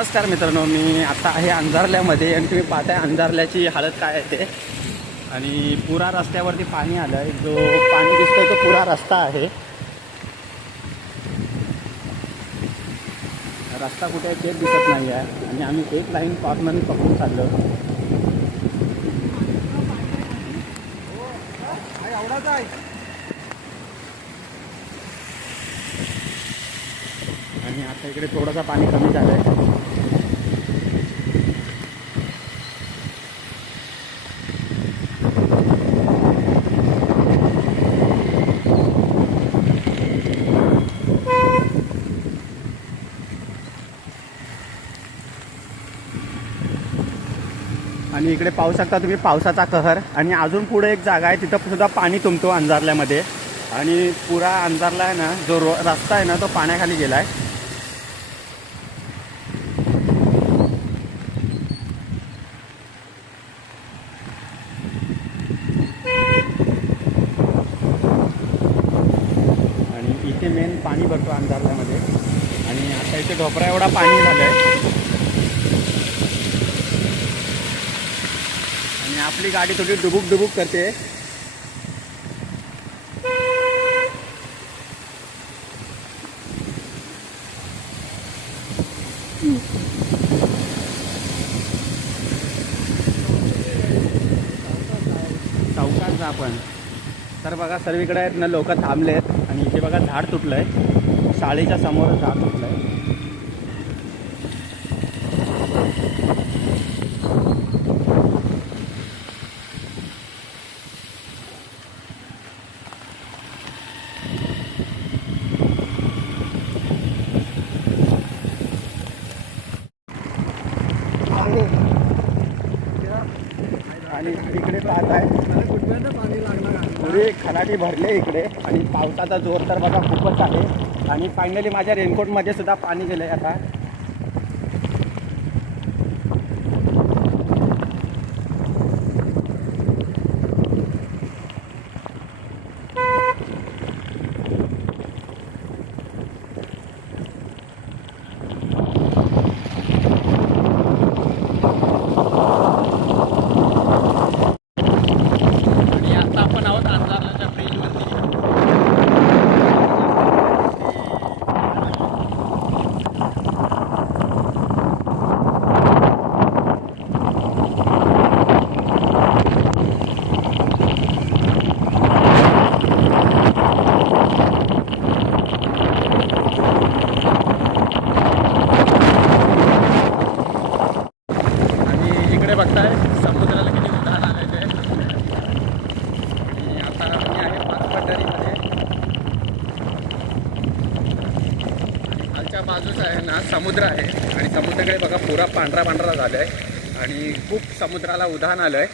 नमस्कार मित्रांनो, मी आता आहे अंधारल्यामध्ये आणि तुम्ही पाहताय अंधारल्याची हालत काय आहे ते. आणि पुरा रस्त्यावरती पाणी आलं आहे. जो पाणी दिसतोय तो पुरा रस्ता आहे. रस्ता कुठे आहे तेच दिसत नाही आहे आणि आम्ही एक लाईन कॉर्नरने पकडून चाललो. आणि आता इकडे थोडंसं पाणी कमी झालं आहे. आणि इकडे पाहू शकता तुम्ही पावसाचा कहर. आणि अजून पुढे एक जागा आहे, तिथं सुद्धा पाणी तुंबतो अंधारल्यामध्ये. आणि पुरा अंधारला आहे ना, जो रस्ता आहे ना तो पाण्याखाली गेला आहे. आणि इथे मेन पाणी भरतो अंधारल्यामध्ये. आणि आता इथे ढोपरा एवढा पाणी झालं आहे. आणि आपली गाडी थोडी डुबुक डुबुक करते. चौकात जा आपण. तर बघा सर्वीकडे आहेत ना लोक थांबलेत. आणि इथे बघा झाड तुटलंय, शाळेच्या समोर झाड तुटलंय. आणि इकडे पाहताय पुढे खराटी भरले इकडे. आणि पावसाचा जोर तर बघा खूपच आहे. आणि फायनली माझ्या रेनकोटमध्ये सुद्धा पाणी गेलंय आता. बघताय समुद्राला किती उधाण आले ते. आणि आता मी आहे पाचपंढरीमध्ये. आणि खालच्या बाजूस आहे ना समुद्र आहे. आणि समुद्राकडे बघा पुरा पांढरा पांढरा झाला आहे. आणि खूप समुद्राला उधाण आलं आहे.